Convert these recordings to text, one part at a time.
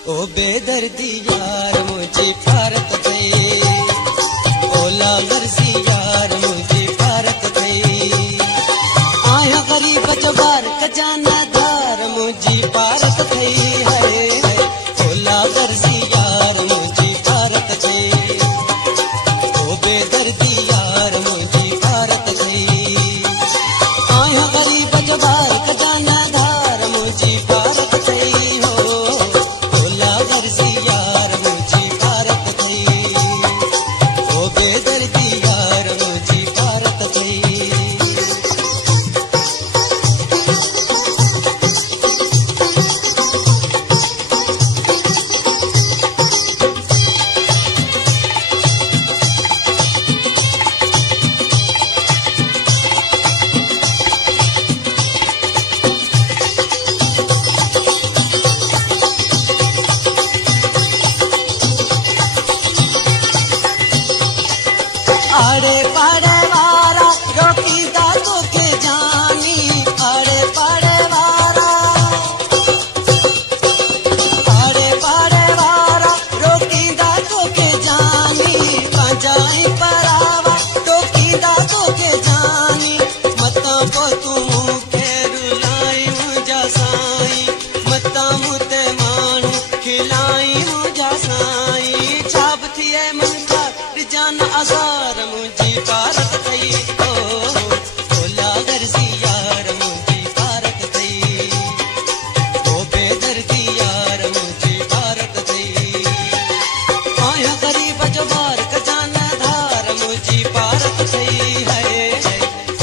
ओ बेदर्दी यार मुझे भारत दे, ओला गर्जी यार मुझे भारत दे। आया गरीब जवार खजाना दार मुझे भारत दे, है ओला गर्जी यार मुझे भारत दे। ओ बेदर्दी यार मुझे भारत दे। आया गरीब जवार खजाना दार मुझे भारत दे। आड़े पाड़े वारा रोकी दातो के जानी, आड़े पाड़े वारा रोकी दातो के जानी। पंजाई परावा रोकी दातो के जानी। मता को तू के रुलाई मुझा साई, मता मुते मानू खिलाई मुझा साई। छाप थिए मुझा जान आजार मुझी भारत दई, ओला गर्जी यार मुझी भारत दई। ओ बेदर्दी यार मुझी भारत दई। आया गरीब जवार खजाना धार मुझी भारत दई, है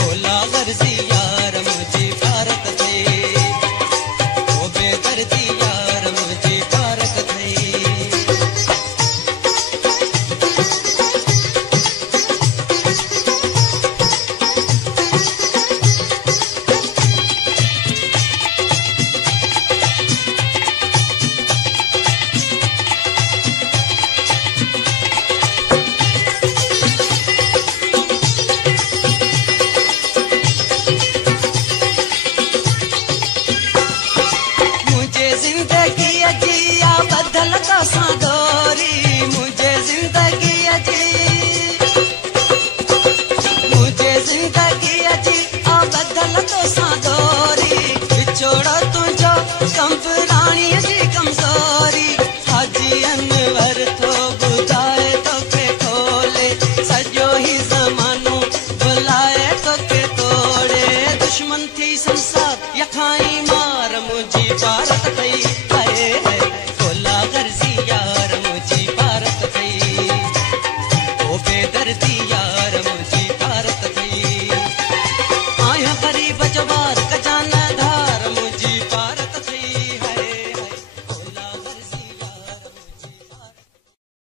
ओला गर्जी यार मुझी भारत दई। ओ बेदर्दी यार मुझी भारत दई। जिंदगी जिया बदल का सादो